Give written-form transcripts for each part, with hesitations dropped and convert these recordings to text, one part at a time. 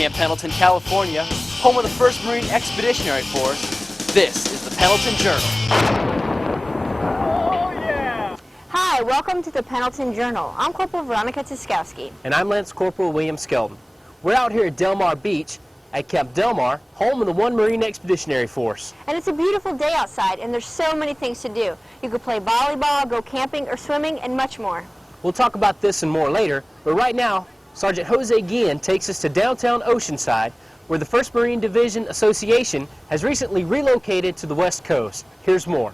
Camp Pendleton, California, home of the 1st Marine Expeditionary Force, this is the Pendleton Journal. Oh, yeah! Hi, welcome to the Pendleton Journal. I'm Corporal Veronica Tiskowski. And I'm Lance Corporal William Skelton. We're out here at Del Mar Beach at Camp Del Mar, home of the 1 Marine Expeditionary Force. And it's a beautiful day outside, and there's so many things to do. You could play volleyball, go camping or swimming, and much more. We'll talk about this and more later, but right now, Sergeant Jose Guillen takes us to downtown Oceanside, where the 1st Marine Division Association has recently relocated to the West Coast. Here's more.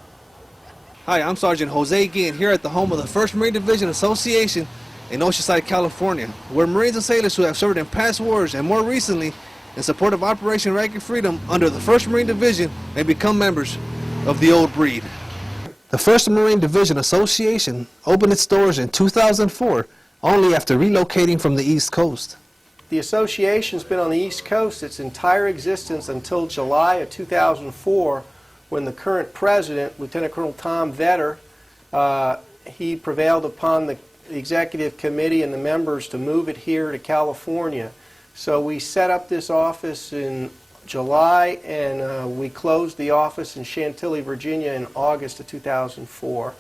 Hi, I'm Sergeant Jose Guillen here at the home of the 1st Marine Division Association in Oceanside, California, where Marines and sailors who have served in past wars and more recently in support of Operation Racket Freedom under the 1st Marine Division may become members of the old breed. The 1st Marine Division Association opened its doors in 2004, only after relocating from the East Coast. The association's been on the East Coast its entire existence until July of 2004, when the current president, Lieutenant Colonel Tom Vetter, he prevailed upon the executive committee and the members to move it here to California. So we set up this office in July, and we closed the office in Chantilly, Virginia in August of 2004.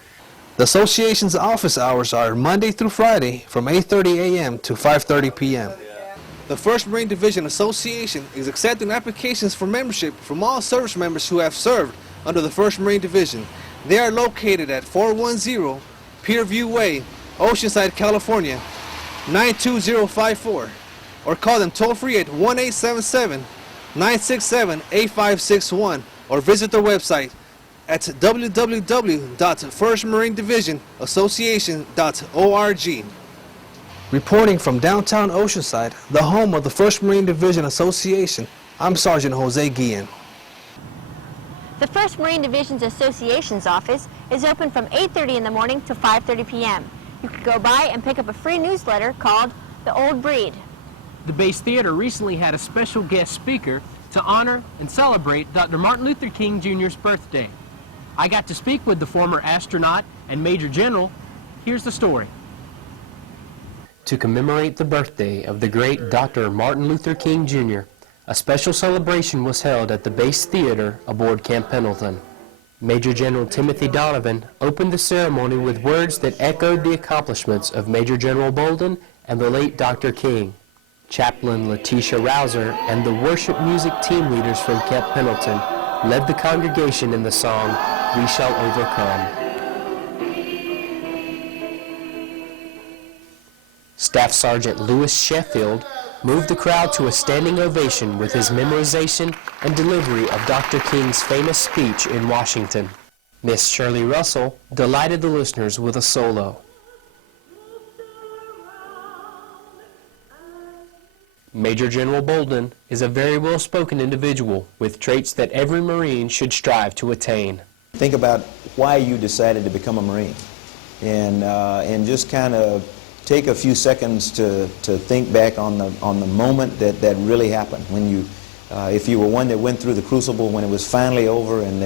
The association's office hours are Monday through Friday from 8:30 a.m. to 5:30 p.m. The 1st Marine Division Association is accepting applications for membership from all service members who have served under the 1st Marine Division. They are located at 410 Pierview Way, Oceanside, California, 92054. Or call them toll-free at 1-877-967-8561 or visit their website at www.1stmarinedivisionassociation.org. Reporting from downtown Oceanside, the home of the 1st Marine Division Association, I'm Sergeant Jose Guillen. The 1st Marine Division's Association's office is open from 8:30 in the morning to 5:30 p.m. You can go by and pick up a free newsletter called The Old Breed. The Base Theater recently had a special guest speaker to honor and celebrate Dr. Martin Luther King Jr.'s birthday. I got to speak with the former astronaut and Major General. Here's the story. To commemorate the birthday of the great Dr. Martin Luther King Jr., a special celebration was held at the Base Theater aboard Camp Pendleton. Major General Timothy Donovan opened the ceremony with words that echoed the accomplishments of Major General Bolden and the late Dr. King. Chaplain Letitia Rouser and the worship music team leaders from Camp Pendleton led the congregation in the song, "We Shall Overcome." Staff Sergeant Louis Sheffield moved the crowd to a standing ovation with his memorization and delivery of Dr. King's famous speech in Washington. Miss Shirley Russell delighted the listeners with a solo. Major General Bolden is a very well-spoken individual with traits that every Marine should strive to attain. Think about why you decided to become a Marine, and just kind of take a few seconds to think back on the moment that really happened when you, if you were one that went through the crucible when it was finally over, and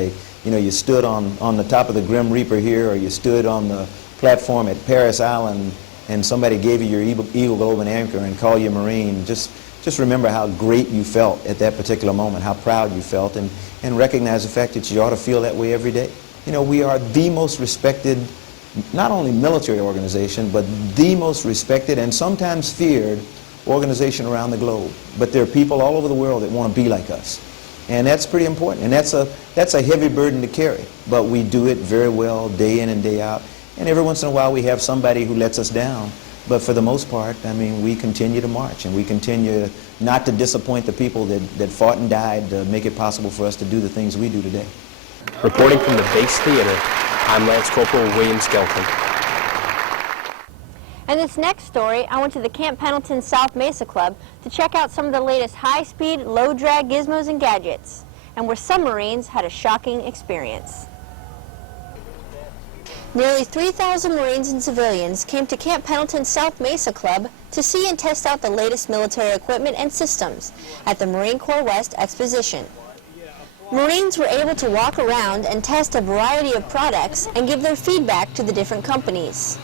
you stood on the top of the Grim Reaper here, or you stood on the platform at Paris Island, and somebody gave you your Eagle Globe and Anchor and called you a Marine. Just remember how great you felt at that particular moment, how proud you felt, and recognize the fact that you ought to feel that way every day. You know, we are the most respected, not only military organization, but the most respected and sometimes feared organization around the globe. But there are people all over the world that want to be like us. And that's pretty important. And that's a heavy burden to carry. But we do it very well day in and day out. And every once in a while we have somebody who lets us down. But for the most part, I mean, we continue to march, and we continue not to disappoint the people that fought and died to make it possible for us to do the things we do today. Reporting from the Base Theater, I'm Lance Corporal William Skelton. In this next story, I went to the Camp Pendleton South Mesa Club to check out some of the latest high-speed, low-drag gizmos and gadgets, and where some Marines had a shocking experience. Nearly 3,000 Marines and civilians came to Camp Pendleton South Mesa Club to see and test out the latest military equipment and systems at the Marine Corps West Exposition. Marines were able to walk around and test a variety of products and give their feedback to the different companies.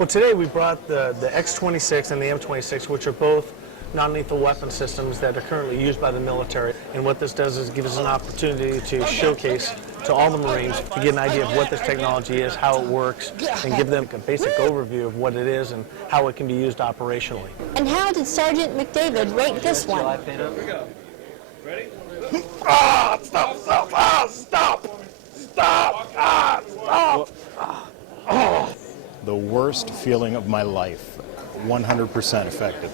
Well, today we brought the X-26 and the M-26, which are both non-lethal weapon systems that are currently used by the military. And what this does is give us an opportunity to showcase to all the Marines to get an idea of what this technology is, how it works, and give them a basic overview of what it is and how it can be used operationally. And how did Sergeant McDavid rate this one? Ready? Ah, stop, stop, ah, stop, stop, ah, stop. Oh. The worst feeling of my life, 100% effective.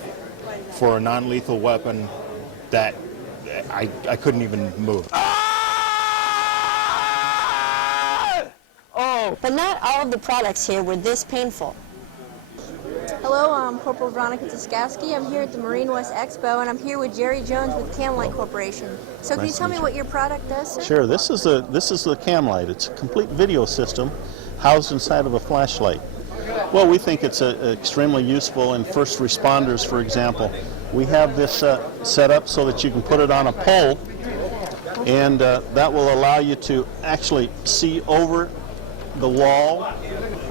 For a non-lethal weapon that I couldn't even move. Oh! But not all of the products here were this painful. Hello, I'm Corporal Veronica Tiskowski. I'm here at the Marine West Expo, and I'm here with Jerry Jones with Camlight Corporation. So can you tell me what your product does, sir? Sure. This is the Camlight. It's a complete video system housed inside of a flashlight. Well, we think it's extremely useful in first responders, for example. We have this set up so that you can put it on a pole, and that will allow you to actually see over the wall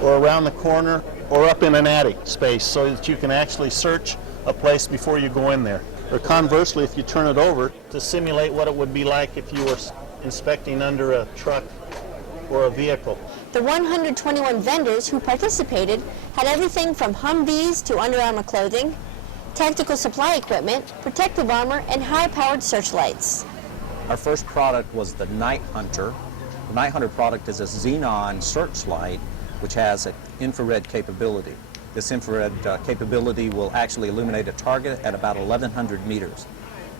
or around the corner or up in an attic space so that you can actually search a place before you go in there. Or conversely, if you turn it over, to simulate what it would be like if you were inspecting under a truck or a vehicle. The 121 vendors who participated had everything from Humvees to Under Armour clothing, tactical supply equipment, protective armor, and high-powered searchlights. Our first product was the Night Hunter. The Night Hunter product is a xenon searchlight which has an infrared capability. This infrared capability will actually illuminate a target at about 1,100 meters.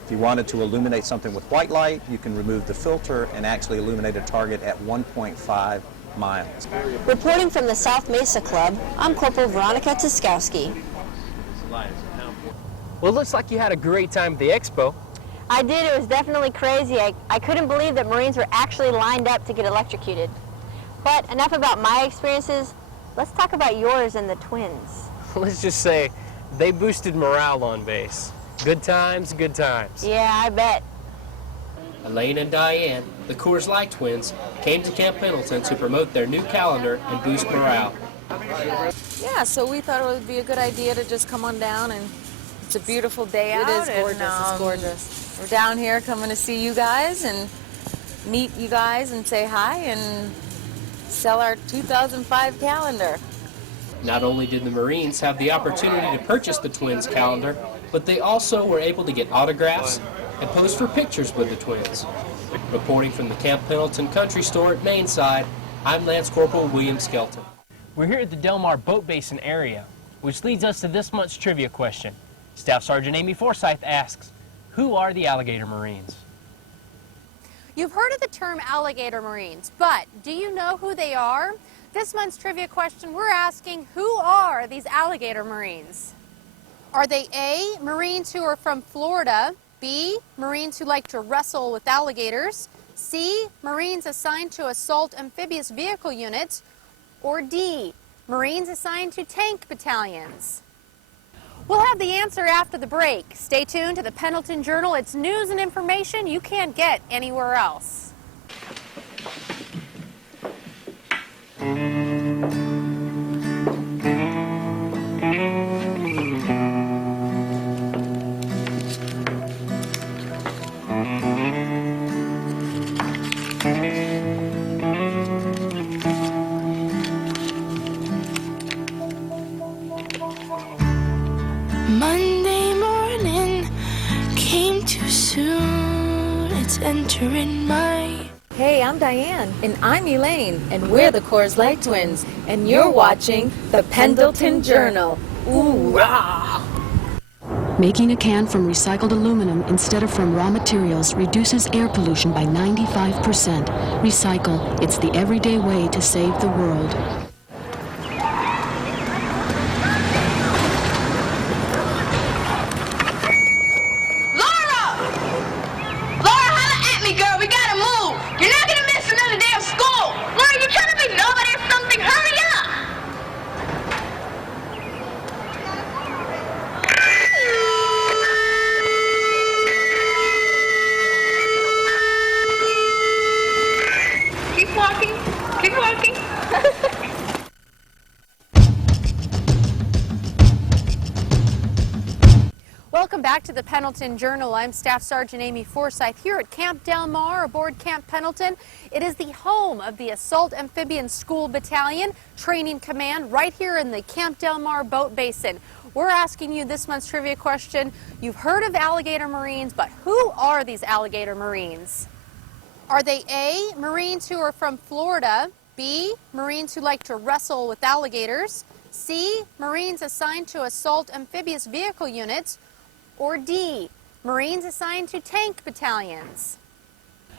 If you wanted to illuminate something with white light, you can remove the filter and actually illuminate a target at 1.5 miles. Reporting from the South Mesa Club, I'm Corporal Veronica Tiskowski. Well, it looks like you had a great time at the expo. I did. It was definitely crazy. I couldn't believe that Marines were actually lined up to get electrocuted. But enough about my experiences. Let's talk about yours and the twins. Let's just say they boosted morale on base. Good times, good times. Yeah, I bet. Elaine and Diane, the Coors Light twins, came to Camp Pendleton to promote their new calendar and boost morale. Yeah, so we thought it would be a good idea to just come on down, and it's a beautiful day out. It is gorgeous. And, it's gorgeous. We're down here coming to see you guys and meet you guys and say hi and sell our 2005 calendar. Not only did the Marines have the opportunity to purchase the twins' calendar, but they also were able to get autographs and pose for pictures with the twins. Reporting from the Camp Pendleton Country Store at Mainside, I'm Lance Corporal William Skelton. We're here at the Del Mar Boat Basin area, which leads us to this month's trivia question. Staff Sergeant Amy Forsyth asks, who are the Alligator Marines? You've heard of the term Alligator Marines, but do you know who they are? This month's trivia question, we're asking, who are these Alligator Marines? Are they A, Marines who are from Florida, B, Marines who like to wrestle with alligators, C, Marines assigned to assault amphibious vehicle units, or D, Marines assigned to tank battalions? We'll have the answer after the break. Stay tuned to the Pendleton Journal. It's news and information you can't get anywhere else. Monday morning came too soon. It's entering my... Hey, I'm Diane. And I'm Elaine. And we're the Coors Light twins. And you're watching the Pendleton Journal. Ooh-rah! Making a can from recycled aluminum instead of from raw materials reduces air pollution by 95%. Recycle. It's the everyday way to save the world. Keep walking. Welcome back to the Pendleton Journal. I'm Staff Sergeant Amy Forsyth here at Camp Del Mar aboard Camp Pendleton. It is the home of the Assault Amphibian School Battalion Training Command right here in the Camp Del Mar Boat Basin. We're asking you this month's trivia question. You've heard of alligator Marines, but who are these alligator Marines? Are they A, Marines who are from Florida, B, Marines who like to wrestle with alligators, C, Marines assigned to assault amphibious vehicle units, or D, Marines assigned to tank battalions?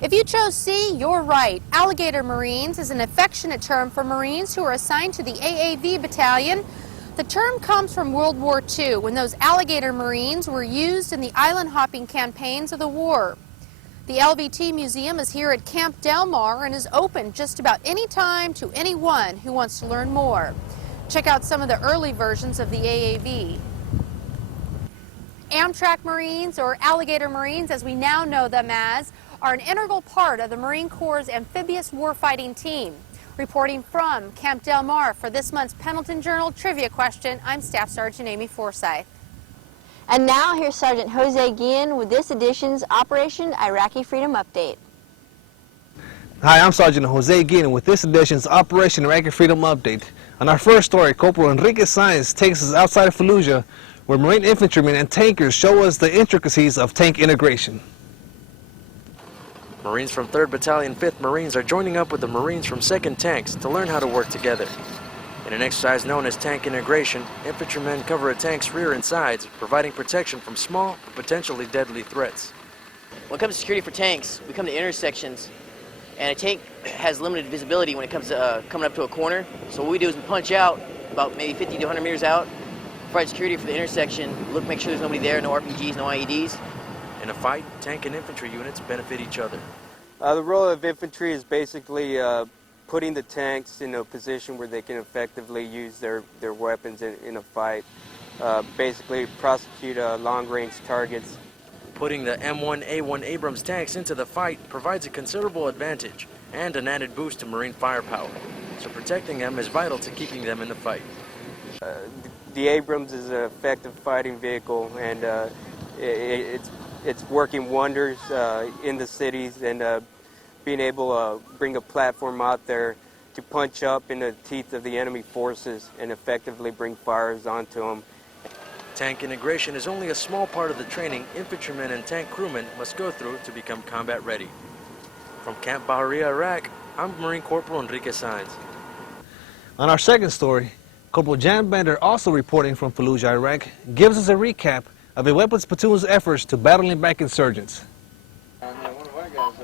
If you chose C, you're right. Alligator Marines is an affectionate term for Marines who are assigned to the AAV battalion. The term comes from World War II, when those alligator Marines were used in the island hopping campaigns of the war. The LVT Museum is here at Camp Del Mar and is open just about any time to anyone who wants to learn more. Check out some of the early versions of the AAV. Amtrak Marines, or Alligator Marines as we now know them as, are an integral part of the Marine Corps' amphibious warfighting team. Reporting from Camp Del Mar for this month's Pendleton Journal Trivia Question, I'm Staff Sergeant Amy Forsyth. And now here's Sergeant Jose Guillen with this edition's Operation Iraqi Freedom Update. Hi, I'm Sergeant Jose Guillen with this edition's Operation Iraqi Freedom Update. On our first story, Corporal Enrique Saenz takes us outside of Fallujah, where Marine infantrymen and tankers show us the intricacies of tank integration. Marines from 3rd Battalion 5th Marines are joining up with the Marines from 2nd Tanks to learn how to work together. In an exercise known as tank integration, infantrymen cover a tank's rear and sides, providing protection from small but potentially deadly threats. When it comes to security for tanks, we come to intersections, and a tank has limited visibility when it comes to coming up to a corner. So what we do is we punch out about maybe 50 to 100 meters out, provide security for the intersection, make sure there's nobody there, no RPGs, no IEDs. In a fight, tank and infantry units benefit each other. The role of infantry is basically putting the tanks in a position where they can effectively use their weapons in a fight. Basically prosecute long-range targets. Putting the M1A1 Abrams tanks into the fight provides a considerable advantage and an added boost to Marine firepower. So protecting them is vital to keeping them in the fight. The Abrams is an effective fighting vehicle, and it's working wonders in the cities, and being able to bring a platform out there to punch up in the teeth of the enemy forces and effectively bring fires onto them. Tank integration is only a small part of the training infantrymen and tank crewmen must go through to become combat ready. From Camp Bahariya, Iraq, I'm Marine Corporal Enrique Saenz. On our second story, Corporal Jan Bender, also reporting from Fallujah, Iraq, gives us a recap of a weapons platoon's efforts to battling back insurgents.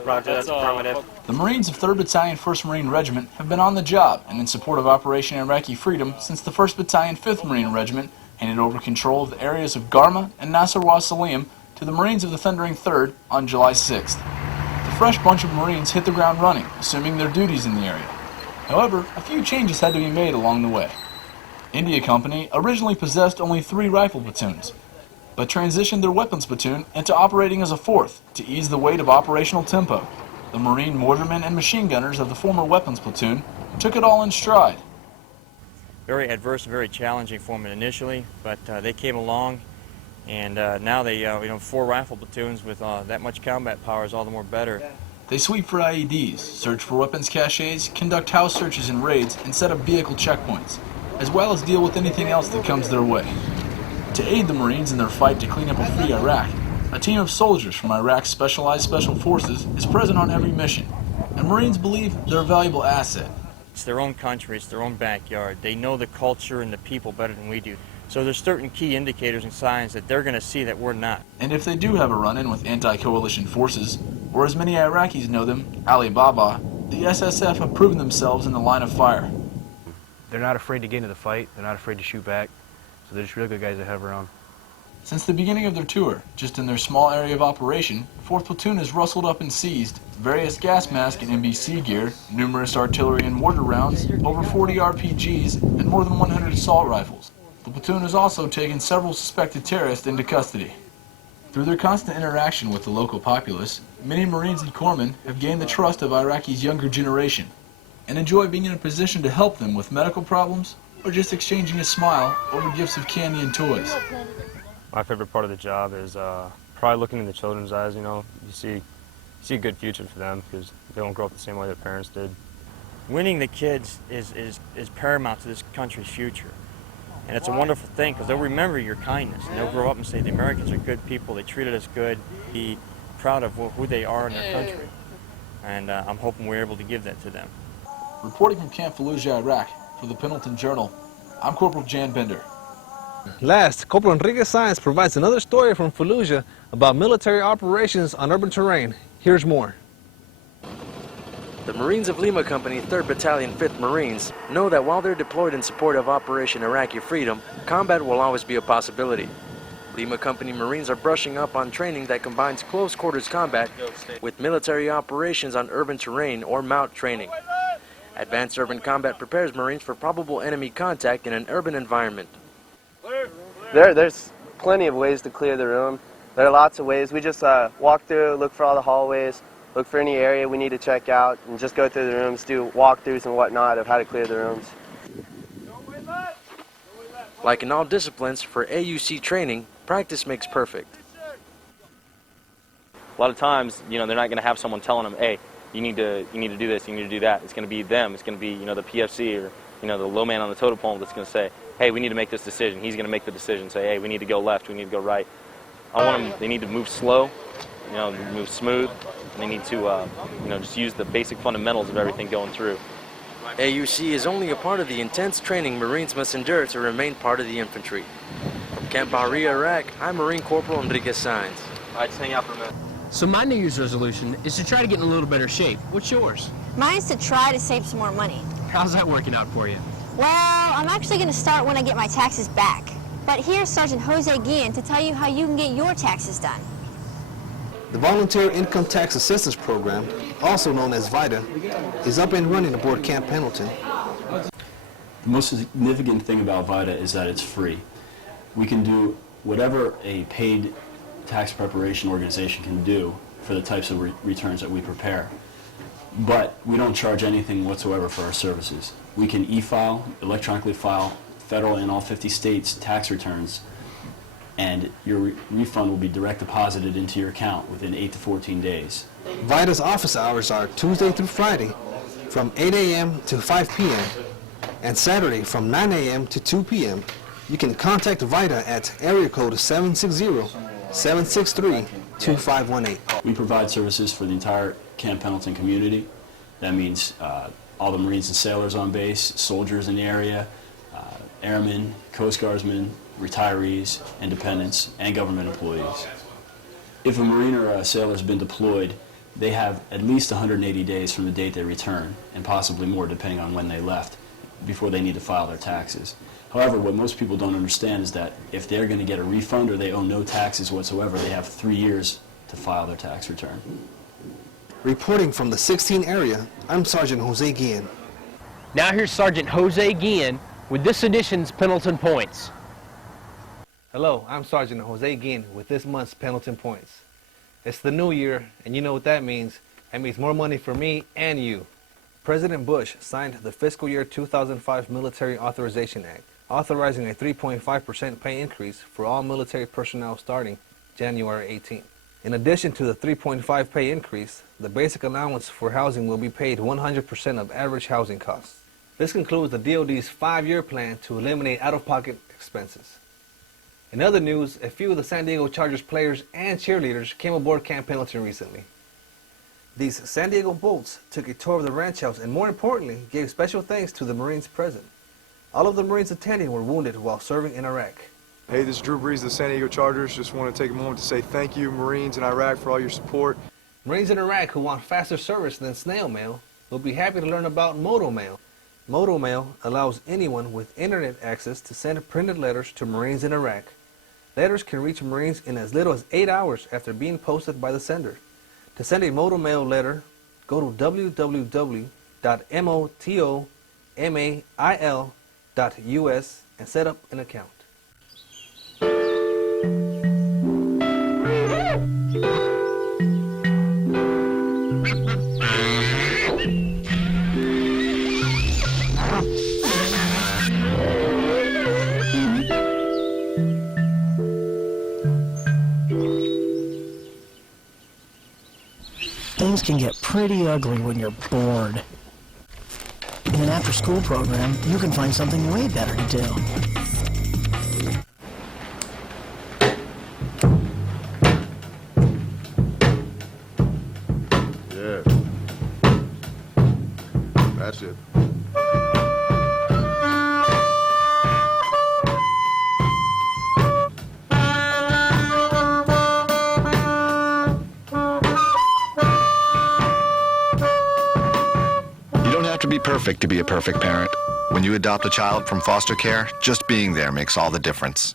Roger, that's affirmative. The Marines of 3rd Battalion 1st Marine Regiment have been on the job and in support of Operation Iraqi Freedom since the 1st Battalion 5th Marine Regiment handed over control of the areas of Garma and Nasser wa Salim to the Marines of the Thundering 3rd on July 6th. The fresh bunch of Marines hit the ground running, assuming their duties in the area. However, a few changes had to be made along the way. India Company originally possessed only 3 rifle platoons, but transitioned their weapons platoon into operating as a 4th to ease the weight of operational tempo. The Marine mortarmen and machine gunners of the former weapons platoon took it all in stride. Very adverse, very challenging for them initially, but they came along, and now they, 4 rifle platoons with that much combat power is all the more better. They sweep for IEDs, search for weapons caches, conduct house searches and raids, and set up vehicle checkpoints, as well as deal with anything else that comes their way. To aid the Marines in their fight to clean up a free Iraq, a team of soldiers from Iraq's Specialized Special Forces is present on every mission, and Marines believe they're a valuable asset. It's their own country, it's their own backyard. They know the culture and the people better than we do. So there's certain key indicators and signs that they're going to see that we're not. And if they do have a run-in with anti-coalition forces, or as many Iraqis know them, Alibaba, the SSF have proven themselves in the line of fire. They're not afraid to get into the fight, they're not afraid to shoot back, so they're just real good guys to have around. Since the beginning of their tour, just in their small area of operation, 4th Platoon has rustled up and seized various gas mask and NBC gear, numerous artillery and mortar rounds, over 40 RPGs, and more than 100 assault rifles. The platoon has also taken several suspected terrorists into custody. Through their constant interaction with the local populace, many Marines and corpsmen have gained the trust of Iraqi's younger generation and enjoy being in a position to help them with medical problems or just exchanging a smile over gifts of candy and toys. My favorite part of the job is probably looking in the children's eyes. You know, you see a good future for them because they won't grow up the same way their parents did. Winning the kids is paramount to this country's future. And it's a wonderful thing because they'll remember your kindness and they'll grow up and say the Americans are good people, they treated us good, be proud of who they are in their country. And I'm hoping we're able to give that to them. Reporting from Camp Fallujah, Iraq, for the Pendleton Journal, I'm Corporal Jan Bender. Last, Corporal Enrique Sáenz provides another story from Fallujah about military operations on urban terrain. Here's more. The Marines of Lima Company, 3rd Battalion, 5th Marines, know that while they're deployed in support of Operation Iraqi Freedom, combat will always be a possibility. Lima Company Marines are brushing up on training that combines close quarters combat with military operations on urban terrain or MOUT training. Advanced Urban Combat prepares Marines for probable enemy contact in an urban environment. There's plenty of ways to clear the room. There are lots of ways. We just walk through, look for all the hallways, look for any area we need to check out, and just go through the rooms, do walkthroughs and whatnot of how to clear the rooms. Like in all disciplines, for AUC training, practice makes perfect. A lot of times, you know, they're not going to have someone telling them, hey, you need to do this, you need to do that. It's going to be them. It's going to be, you know, the PFC or, you know, the low man on the totem pole that's going to say, hey, we need to make this decision. He's going to make the decision, say, hey, we need to go left, we need to go right. I want them, they need to move slow, you know, move smooth, and they need to, you know, just use the basic fundamentals of everything going through. AUC is only a part of the intense training Marines must endure to remain part of the infantry. From Camp Bahria, Iraq, I'm Marine Corporal Enrique Sáenz. All right, just hang out for a minute. So my New Year's resolution is to try to get in a little better shape. What's yours? Mine's to try to save some more money. How's that working out for you? Well, I'm actually going to start when I get my taxes back. But here's Sergeant Jose Guillen to tell you how you can get your taxes done. The Volunteer Income Tax Assistance Program, also known as VITA, is up and running aboard Camp Pendleton. The most significant thing about VITA is that it's free. We can do whatever a paid tax preparation organization can do for the types of returns that we prepare. But we don't charge anything whatsoever for our services. We can e-file, electronically file federal and all 50 states tax returns, and your refund will be direct deposited into your account within 8 to 14 days. VITA's office hours are Tuesday through Friday from 8 a.m. to 5 p.m. and Saturday from 9 a.m. to 2 p.m. You can contact VITA at area code 760-763-2518. We provide services for the entire Camp Pendleton community. That means all the Marines and sailors on base, soldiers in the area, airmen, Coast Guardsmen, retirees, and dependents, and government employees. If a Marine or a sailor has been deployed, they have at least 180 days from the date they return, and possibly more depending on when they left, before they need to file their taxes. However, what most people don't understand is that if they're going to get a refund or they owe no taxes whatsoever, they have 3 years to file their tax return. Reporting from the 16 area, I'm Sergeant Jose Guillen. Now here's Sergeant Jose Guillen with this edition's Pendleton Points. Hello, I'm Sergeant Jose Guillen with this month's Pendleton Points. It's the new year, and you know what that means. That means more money for me and you. President Bush signed the fiscal year 2005 Military Authorization Act, authorizing a 3.5% pay increase for all military personnel starting January 18. In addition to the 3.5 pay increase, the basic allowance for housing will be paid 100% of average housing costs. This concludes the DoD's 5-year plan to eliminate out-of-pocket expenses. In other news, a few of the San Diego Chargers players and cheerleaders came aboard Camp Pendleton recently. These San Diego Bolts took a tour of the ranch house and, more importantly, gave special thanks to the Marines present. All of the Marines attending were wounded while serving in Iraq. Hey, this is Drew Brees of the San Diego Chargers. Just want to take a moment to say thank you, Marines in Iraq, for all your support. Marines in Iraq who want faster service than snail mail will be happy to learn about Moto Mail. Moto Mail allows anyone with internet access to send printed letters to Marines in Iraq. Letters can reach Marines in as little as 8 hours after being posted by the sender. To send a Moto Mail letter, go to www.motomail.us and set up an account. things can get pretty ugly when you're bored. In an after-school program, you can find something way better to do. Yeah. That's it. To be perfect to be a perfect parent. When you adopt a child from foster care, just being there makes all the difference.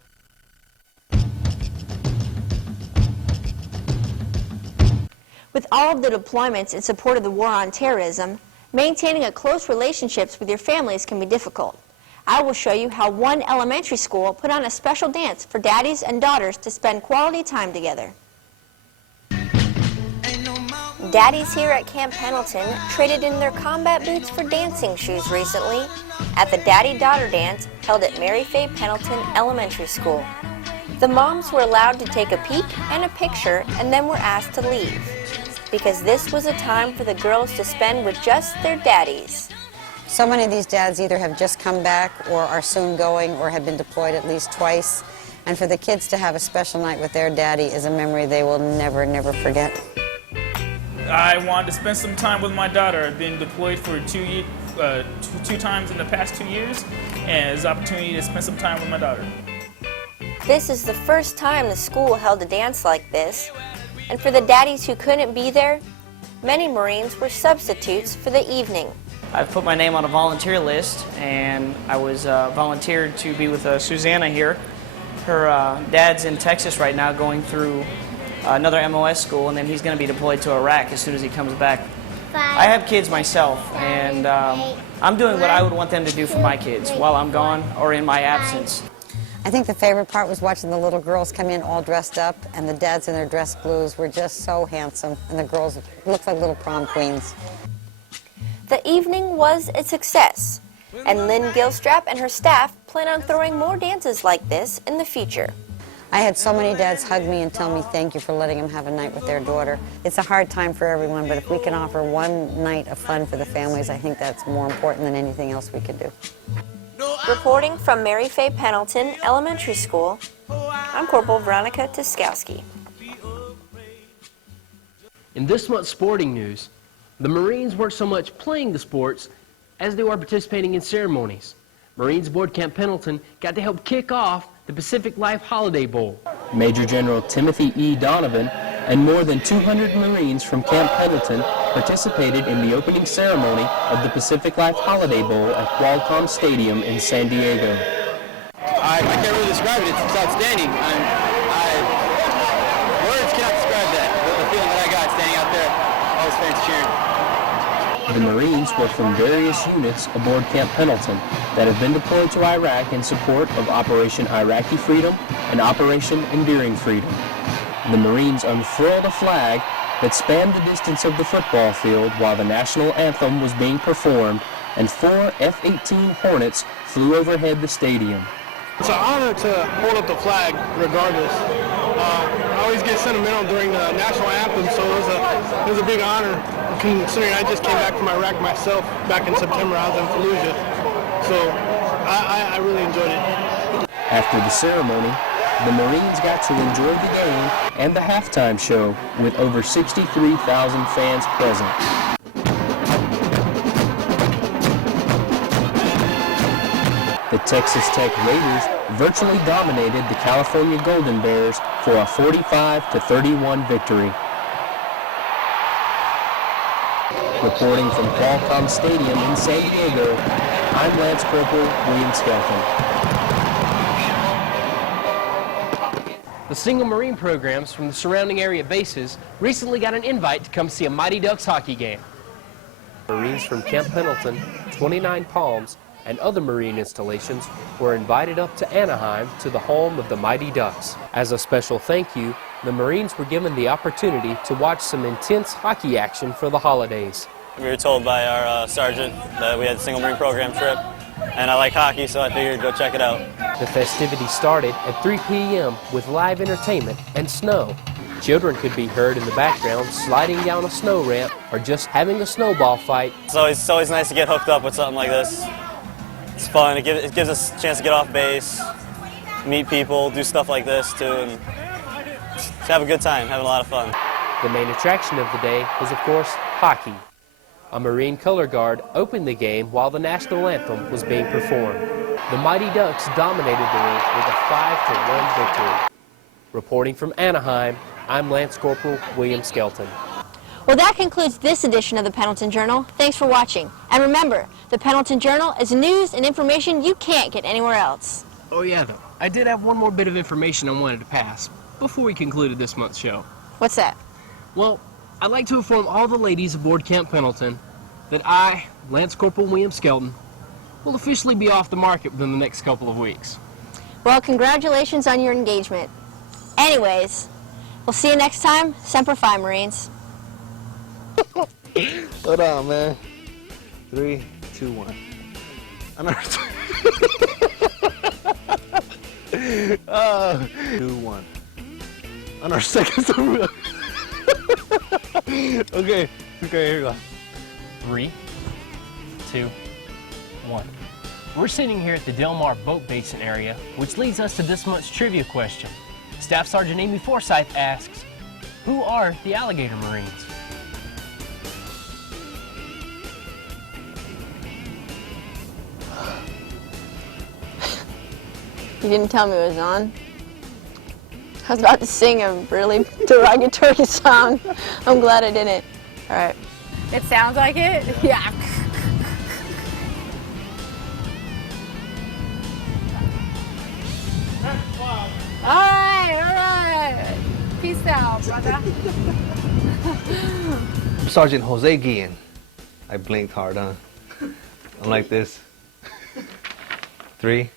With all of the deployments in support of the war on terrorism, maintaining a close relationships with your families can be difficult. I will show you how one elementary school put on a special dance for daddies and daughters to spend quality time together. Daddies here at Camp Pendleton traded in their combat boots for dancing shoes recently at the Daddy-Daughter Dance held at Mary Faye Pendleton Elementary School. The moms were allowed to take a peek and a picture and then were asked to leave, because this was a time for the girls to spend with just their daddies. So many of these dads either have just come back or are soon going or have been deployed at least twice. And for the kids to have a special night with their daddy is a memory they will never, never forget. I wanted to spend some time with my daughter. I've been deployed for two times in the past 2 years, and it's an opportunity to spend some time with my daughter. This is the first time the school held a dance like this, and for the daddies who couldn't be there, many Marines were substitutes for the evening. I've put my name on a volunteer list, and I was volunteered to be with Susanna here. Her dad's in Texas right now going through another MOS school, and then he's going to be deployed to Iraq as soon as he comes back. I have kids myself, and I'm doing what I would want them to do for my kids while I'm gone or in my absence. I think the favorite part was watching the little girls come in all dressed up, and the dads in their dress blues were just so handsome, and the girls looked like little prom queens. The evening was a success, and Lynn Gilstrap and her staff plan on throwing more dances like this in the future. I had so many dads hug me and tell me thank you for letting them have a night with their daughter. It's a hard time for everyone, but if we can offer one night of fun for the families, I think that's more important than anything else we could do. Reporting from Mary Faye Pendleton Elementary School, I'm Corporal Veronica Tiskowski. In this month's sporting news, the Marines weren't so much playing the sports as they were participating in ceremonies. Marines aboard Camp Pendleton got to help kick off the Pacific Life Holiday Bowl. Major General Timothy E. Donovan and more than 200 Marines from Camp Pendleton participated in the opening ceremony of the Pacific Life Holiday Bowl at Qualcomm Stadium in San Diego. I can't really describe it. It's outstanding. Words cannot describe that. The feeling that I got standing out there, all those fans cheering. The Marines were from various units aboard Camp Pendleton that have been deployed to Iraq in support of Operation Iraqi Freedom and Operation Enduring Freedom. The Marines unfurled a flag that spanned the distance of the football field while the national anthem was being performed, and 4 F-18 Hornets flew overhead the stadium. It's an honor to hold up the flag regardless. I always get sentimental during the national anthem, so it was a big honor considering I just came back from Iraq myself back in September. I was in Fallujah, so I really enjoyed it. After the ceremony, the Marines got to enjoy the game and the halftime show with over 63,000 fans present. The Texas Tech Raiders virtually dominated the California Golden Bears for a 45-31 victory. Reporting from Qualcomm Stadium in San Diego, I'm Lance Corporal William Skelton. The single Marine programs from the surrounding area bases recently got an invite to come see a Mighty Ducks hockey game. Marines from Camp Pendleton, 29 Palms, and other Marine installations were invited up to Anaheim to the home of the Mighty Ducks. As a special thank you, the Marines were given the opportunity to watch some intense hockey action for the holidays. We were told by our sergeant that we had a single Marine program trip, and I like hockey, so I figured go check it out. The festivities started at 3 p.m. with live entertainment and snow. Children could be heard in the background sliding down a snow ramp or just having a snowball fight. It's always nice to get hooked up with something like this. It's fun. It gives us a chance to get off base, meet people, do stuff like this too, and just have a good time, having a lot of fun. The main attraction of the day was, of course, hockey. A Marine color guard opened the game while the national anthem was being performed. The Mighty Ducks dominated the rink with a 5-1 victory. Reporting from Anaheim, I'm Lance Corporal William Skelton. Well, that concludes this edition of the Pendleton Journal. Thanks for watching. And remember, the Pendleton Journal is news and information you can't get anywhere else. Oh yeah, though. I did have one more bit of information I wanted to pass before we concluded this month's show. What's that? Well, I'd like to inform all the ladies aboard Camp Pendleton that I, Lance Corporal William Skelton, will officially be off the market within the next couple of weeks. Well, congratulations on your engagement. Anyways, we'll see you next time. Semper Fi, Marines. Hold on, man. 3, 2, 1. On our 2, 1. On our second. Okay, here we go. 3, 2, 1. We're sitting here at the Del Mar Boat Basin area, which leads us to this month's trivia question. Staff Sergeant Amy Forsyth asks, who are the Alligator Marines? You didn't tell me it was on. I was about to sing a really derogatory song. I'm glad I didn't. All right. It sounds like it? Yeah. All right. Peace out, brother. Sergeant Jose Guillen. I blinked hard, huh? I'm like this. 3,